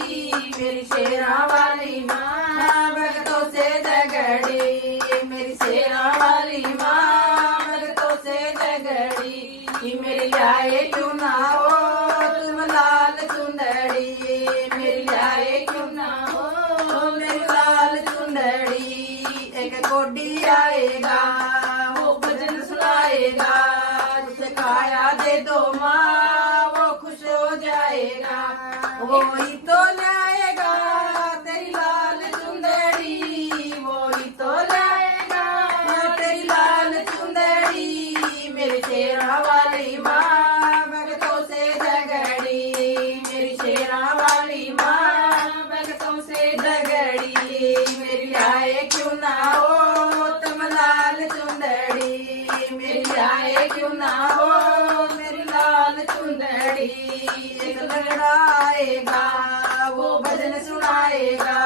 मेरी शेरा वाली माँ भगतों से झगड़ी मेरी शेरा वाली माँ भगतों से झगड़ी मेरी लाए क्यों ना हो तुम लाल चुंदड़ी मेरी लाए क्यों ना हो मेरी लाल चुंदड़ी एक कोडी आएगा वो भजन सुनाएगा उसे काया दे दो माँ वो खुश हो जाएगा वो ही तो लाएगा तेरी लाल चुंदड़ी वो ही तो लाएगा तेरी लाल चुंदड़ी मेरी शेरा वाली माँ भगतों से झगड़ी मेरी शेरा वाली माँ भगतों से झगड़ी मेरी आए क्यों ना हो तुम लाल चुंदड़ी मेरी आए क्यों ना हो मेरी लाल चुंदड़ी एक लंगड़ा आएगा वो भजन सुनाएगा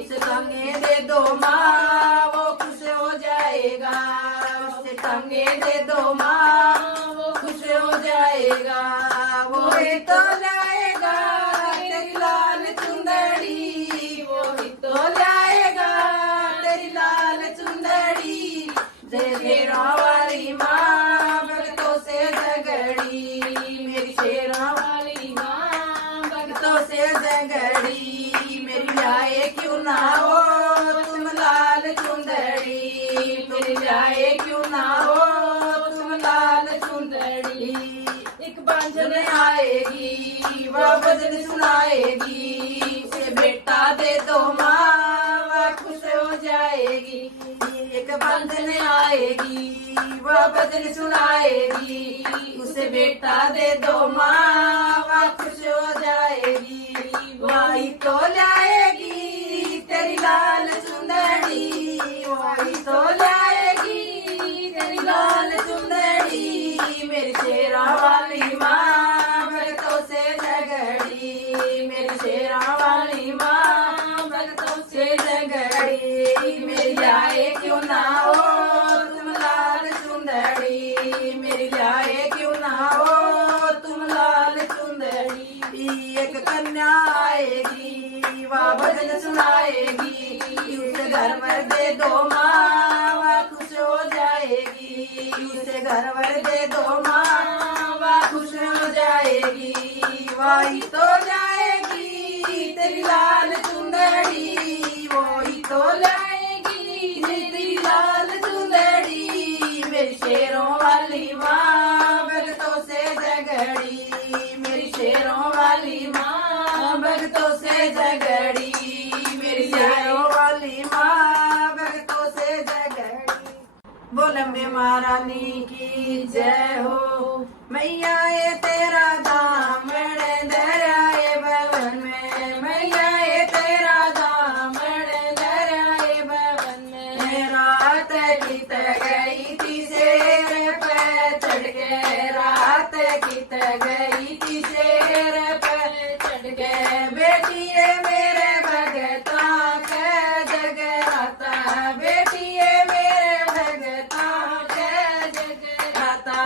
उसे टांगे दे दो माँ वो खुश हो जाएगा उसे टांगे दे दो माँ वो खुश हो जाएगा वो ही तो लाएगा तेरी लाल चुंदड़ी वो ही तो लाएगा तेरी लाल चुंदड़ी जय शेरा वाली माँ भगतों से झगड़ी मेरी शेरा वाली माँ भगतों से झगड़ी मेरी आए क्यों ना हो तुम लाल चुंदड़ी मेरी आए क्यों ना हो तुम लाल चुंदड़ी एक बांझन आएगी वह भजन सुनाएगी उसे बेटा दे दो माँ वह खुश हो जाएगी एक बांझन आएगी वह भजन सुनाएगी उसे बेटा दे दो माँ वह खुश हो जाएगी वही तो लाएगी तेरी लाल चुंदड़ी वही तो लाएगी तेरी लाल चुंदड़ी मेरी शेरा वाली माँ भगतों से झगड़ी मेरी शेरा वाली माँ भगतों से झगड़ी मेरी आए क्यों ना हो तुम लाल चुंदड़ी मेरी आए क्यों ना हो तुम लाल चुंदड़ी वही तो जाएगी तेरी लाल चुंदड़ी, वही तो लाएगी तेरी लाल चुंदड़ी। मेरी शेरों वाली माँ भगतों से झगड़ी, मेरी शेरों वाली माँ भगतों से झगड़ी, मेरी शेरों वाली माँ भगतों से झगड़ी। बोल अम्बे महारानी की जय हो, मैया ये तेरा दामन धराए भवन में, मैया ये तेरा दामन धराए भवन में। रात गीत गई थी शेर पे चढ़ के, रात गीत गई थी शेर पे चढ़ के। बेटी ये मेरे भगता के जगराता, बेटी ये मेरे भगता के जगराता।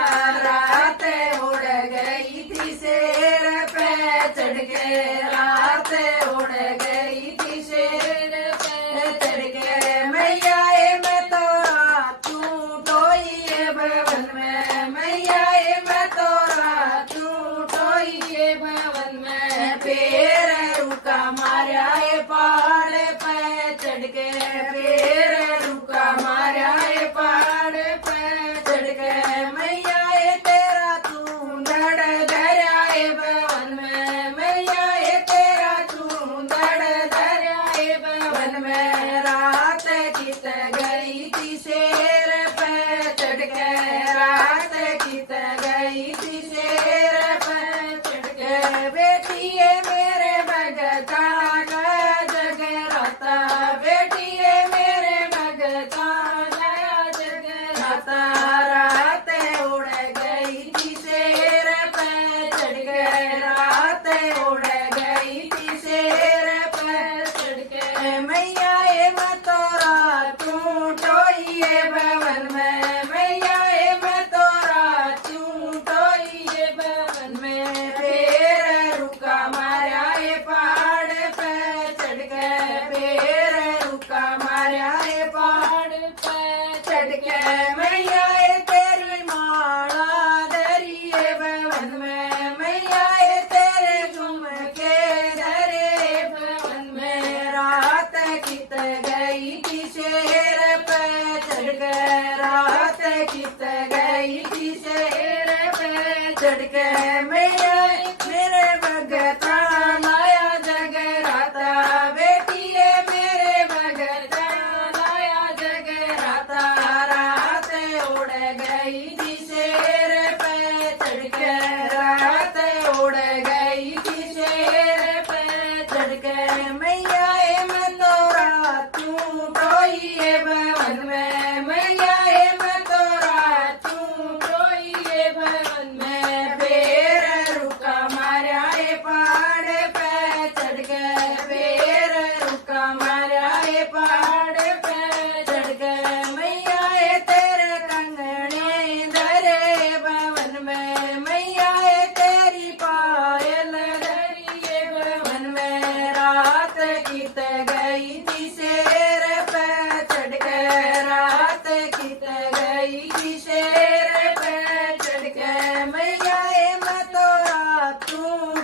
रात उड़ गई थी शेर पे चढ़ के, रात उड़ गई थी शेर पे चढ़ के। मैया ये मैं तो रातू टोई भवन में, मैया ये मैं तो रातू टोई भवन में। पेर रुका मारा ये पहाड़ पे चढ़ के, पेर रुका मारा ये पहाड़ पे चढ़ के। मैया ये तेरा चूंदड़ धराए भवन में, मैया ये तेरा चूंदड़ धराए भवन में। रात गीत गई थी शेर पे चढ़ के, रात गीत गई थी शेर पे चढ़ के। बेटी ये मेरे भगता का जगराता, बेटी ये मेरे भगता का जगराता। रात उड़ गई थी शेर पे चढ़ के, रात उड़ गई थी शेर पे चढ़ के। मैया ये मैं तो रातू टोइए भवन में, मैया ये मैं तो रातू टोइए भवन में। पेर रुका मारा ये पहाड़ पे चढ़ के, पेर रुका मारा ये पहाड़ पे चढ़ के। मैया ये तेरी माला धरिए भवन में, मैया ये तेरे झुमके धरे भवन में। रात गीत गई थी शेर पे चढ़ के, रात गीत गई थी शेर पे चढ़ के। मैया मेरे भगता लाया जगराता, बेटी ये मेरे भगता लाया जगराता। रात उड़ गई थी शेर पे चढ़ के, रात उड़ गई थी शेर पे चढ़ के। मैया ये मैं तो रातू टोइए भवन में, मैया ये मैं तो रातू टोइए भवन में। पेर रुका मारा ये पहाड़ पे चढ़ के, पेर रुका मारा ये पहाड़ पे चढ़ के। मैया ये तेरे कंगने धरे भवन में, मैया ये तेरी पायल धरिए भवन में। रात गीत गई थी शेर पे चढ़ के, रात गीत गई थी शेर पे चढ़ के। मैया ये मैं तो रातू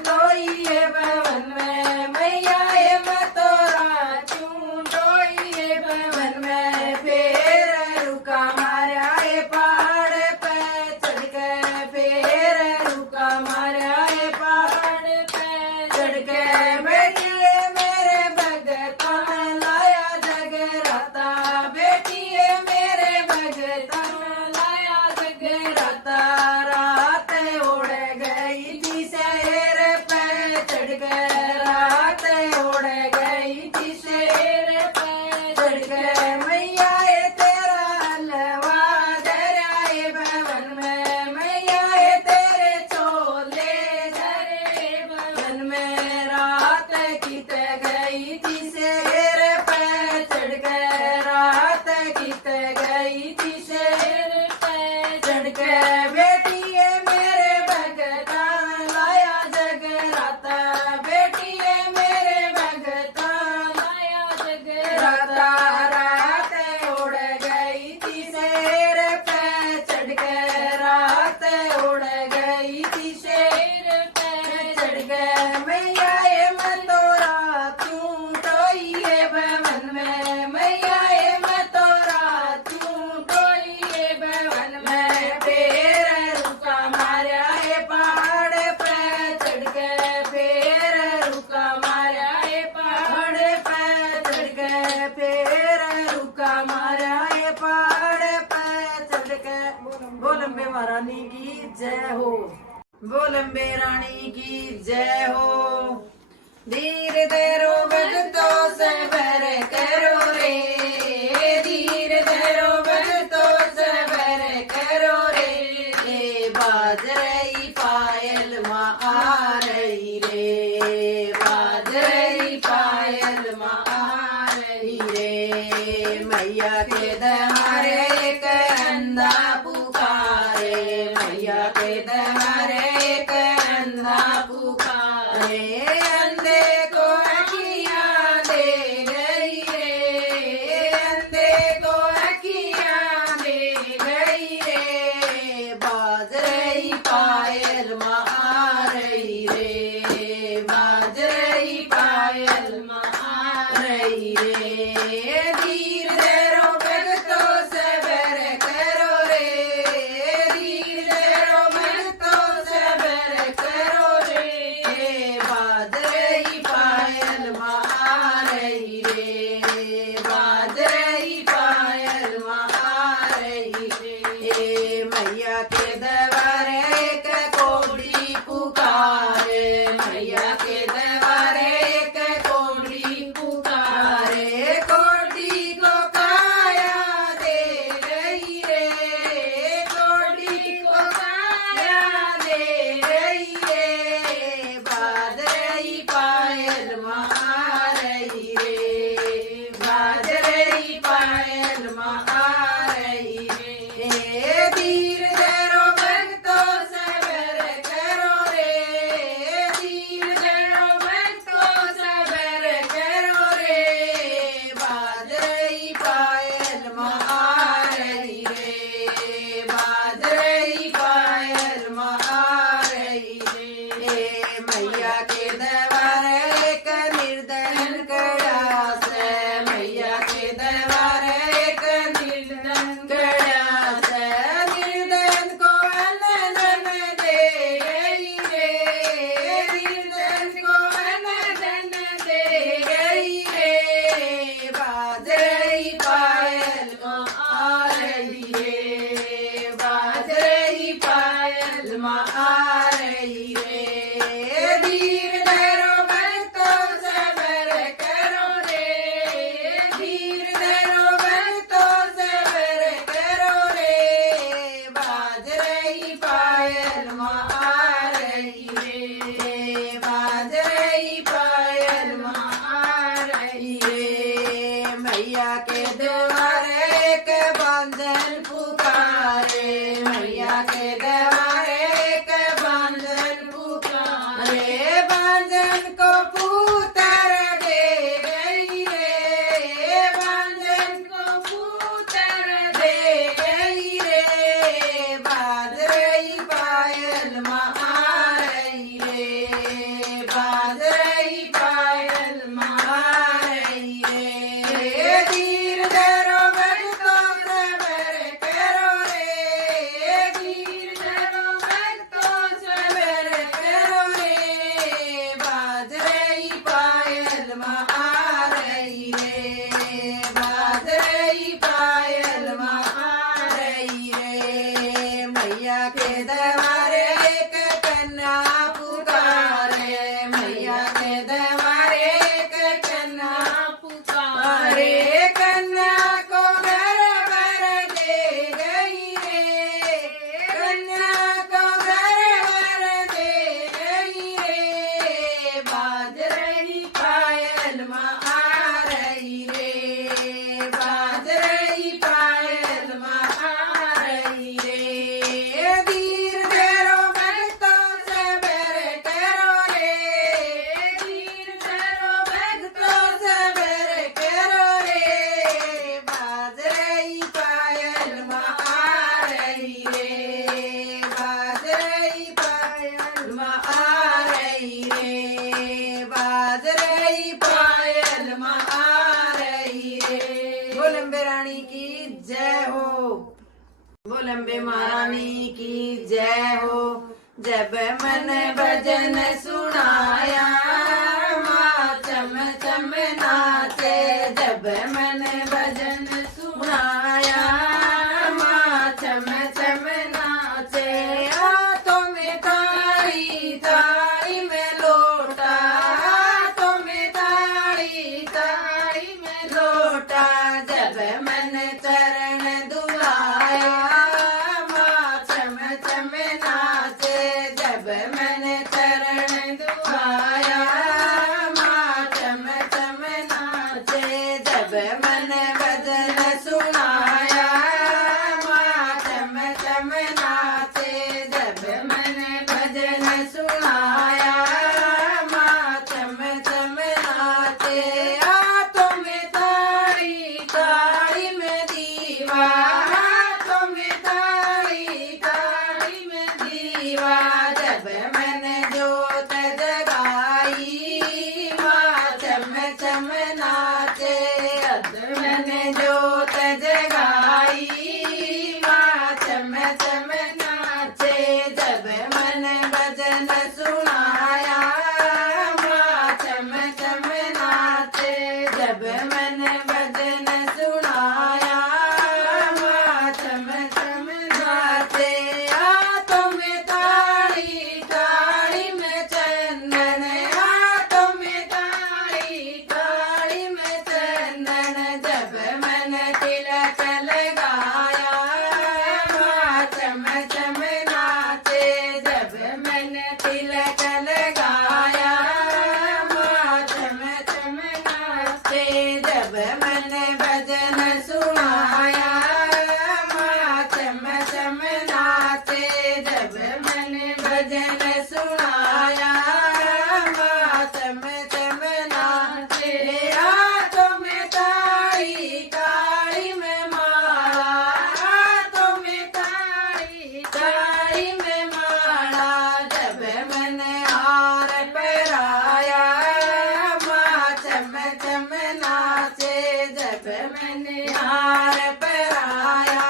टोइए भवन में, मैया ये मैं तो रातू टोइए भवन में। पेर रुका मारा ये पहाड़ पे चढ़ के, पेर रुका मारा ये पहाड़ पे चढ़ के। बेटी ये मेरे भगता लाया जगराता, बेटी ये मेरे भगता लाया जगराता। रात उड़ गई थी शेर पे चढ़ के, रात उड़ गई थी शेर पे चढ़ के। मैया ये तेरा हलवा धराए भवन में, मैया ये तेरे छोले धरे भवन में। रात गीत गई थी शेर पे चढ़ के, रात गीत गई थी शेर पे चढ़ के। बेटी ये मेरे भगता लाया जगराता, बेटी ये मेरे भगता लाया जगराता। रात उड़ गई थी शेर पे चढ़ के, रात उड़ गई थी शेर पे चढ़ के। में मैया ये मैं तोरा तू टोइए भवन में मैया ये मैं तोरा तू टोइए भवन में पेर रुका मारा ये पहाड़ पे चढ़ के पेर रुका मारा ये पहाड़ पे चढ़ के पेर रुका मारा ये पहाड़ पे चढ़ के बोल अम्बे महारानी की जय हो बोल अम्बे रानी की जय हो धीरे धीरो भगतो से बर करो रे धीरे धीरो भगतो से बर करो रे ये बाज रही पायल माँ आ रही रे बाज रही पायल माँ आ रही रे मैया के दहारे एक अंधा पुकारे मैया के दहारे एक अंधा पुकारे अंधे को अखियाँ दे गई रे अंधे को अखियाँ दे गई रे बाज रही पायल माँ आ रही रे बाज रही पायल माँ आ रही रे धीर धरो भगतों से बर करो रे धीर धरो भगतों से बर करो रे बाज रही पायल माँ आ रही रे बाज रही पायल माँ आ रही रे मैया के दरबारे एक कोड़ी पुकारे मैया के दरबारे एक कोड़ी पुकारे कोड़ी को काया दे गई रे कोड़ी को काया दे गई रे बाज रही पायल माँ आ रही रे बाज रही पायल माँ आ रही रे धीर धरो भक्तों से बर करो रे धीर धरो भक्तों से बर करो रे बाज रही पायल माँ आ रही रे बाज रही पायल माँ आ रही रे मैया के दरबार एक निर्धन कड़ा से मैया के दरबार एक निर्धन कड़ा से निर्धन को अनधन दे गई रे निर्धन को अनधन दे गई रे बाज रही पायल माँ आ रही रे बाज रही पायल माँ आ रही रे धीर धरो भक्तों से बर करो रे धीर धरो भक्तों से बर करो रे बाज रही पायल माँ आ रही रे बाज रही पायल माँ आ रही रे मैया के द्वारे एक बंधन पुकारे मैया के द्वारे एक बंधन पुकारे बंधन को पुतर दे गई रे बंधन को पुतर दे गई रे बाज रही पायल माँ आ रही रे बाज रही पायल माँ आ रही रे धीर धरो भक्तों से बर करो रे धीर धरो भक्तों से बर करो रे बाज रही अम्बे महारानी की जय हो। जब मन भजन सुनाया माँ चम चम नाचे, जब मन भजन सुनाया माँ चम चम नाचे। हाथों में ताड़ी ताड़ी में लोटा, हाथों में ताड़ी ताड़ी में लोटा। जब मन चरण दुलाया माँ चम चम नाचे, जब मन चरण दुलाया माँ चम चम नाचे। जब मन भजन सुनाया माँ चम चम नाचे, जब मन भजन सुनाया माँ चम चम नाचे। हाथों में ताड़ी ताड़ी में दीवा, हाथों में ताड़ी ताड़ी में दीवा। जब मन जोत जगाई माँ चम चम नाचे, जब मन जोत जगाई माँ चम चम नाचे। जब मन भजन सुनाया माँ चम चम नाचे, जब मन भजन सुनाया माँ चम चम नाचे। हाथों में ताड़ी ताड़ी में चंदन, हाथों में ताड़ी ताड़ी में चंदन। जब मन तिलक लगाया माँ चम चम नाचे, जब मन तिलक लगाया माँ चम चम नाचे। जब मन भजन सुनाया माँ चम चम नाचे, जब मन भजन सुनाया माँ चम चम नाचे। हाथों में ताड़ी ताड़ी में माला, हाथों में ताड़ी ताड़ी में माला। जब मन हार पहराया माँ चम चम नाचे, जब मन हार पहराया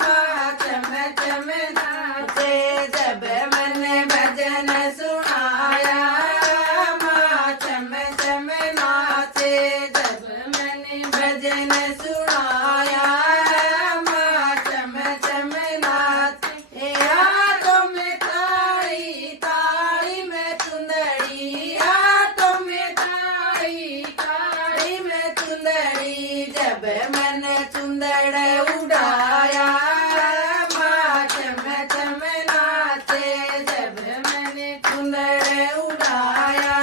माँ चम चम नाचे। जब मन भजन सुनाया माँ चम चम नाचे, जब मन भजन सुनाया माँ चम चम नाचे। हाथों में ताड़ी ताड़ी में चुंदड़ी, हाथों में ताड़ी ताड़ी में चुंदड़ी। जब मन चुंदड़ उड़ाया माँ चम चम नाचे, जब मन चुंदड़ उड़ाया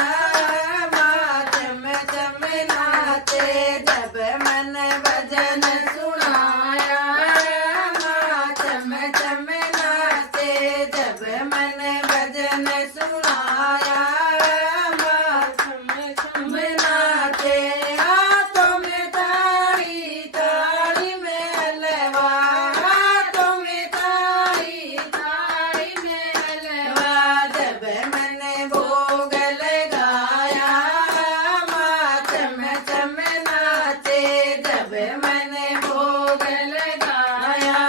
माँ चम चम नाचे। जब मन भजन सुनाया माँ चम चम नाचे, जब मन भजन सुनाया माँ चम चम नाचे। हाथों में ताड़ी ताड़ी में हलवा, हाथों में ताड़ी ताड़ी में हलवा। जब मन भोग लगाया माँ चम चम नाचे, जब मन भोग लगाया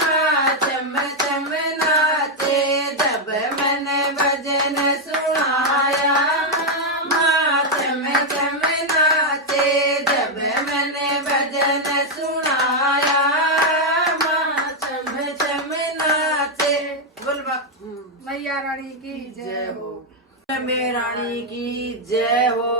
माँ चम चम नाचे। जब मन भजन सुनाया माँ चम चम नाचे, जब मन भजन सुनाया माँ चम चम नाचे। बोल मैया रानी की जय हो। अम्बे रानी की जय हो।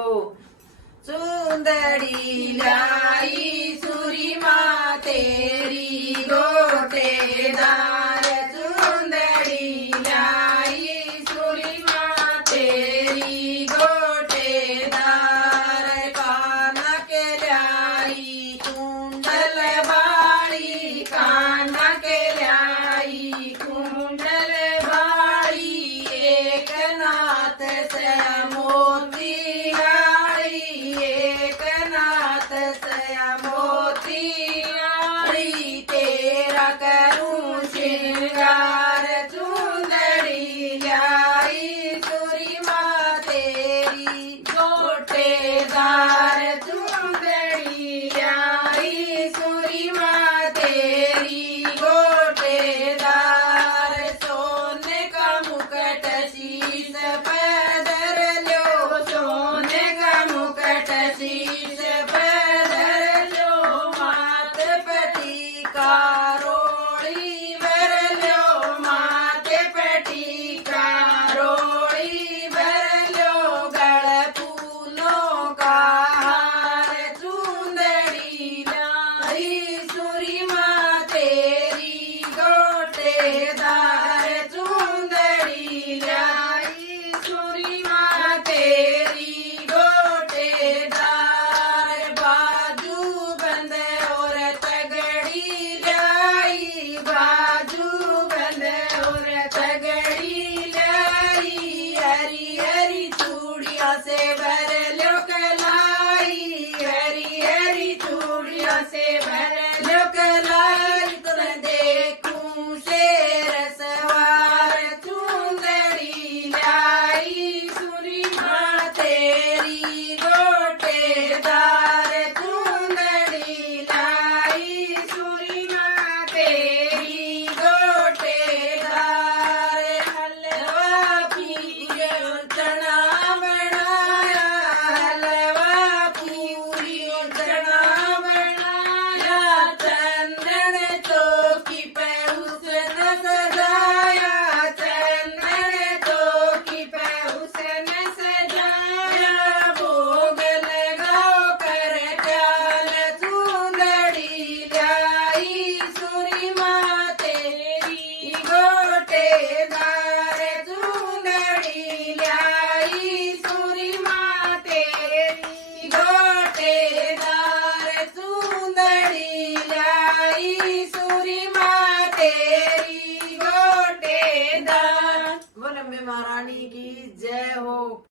सुंदरी लाई सुरी माँ तेरी गोटेदार, सुंदरी लाई सुरी माँ तेरी गोटेदार। काना के लाई कुंडल बाड़ी, काना के लाई कुंडल बाड़ी। एक नाथ से मोर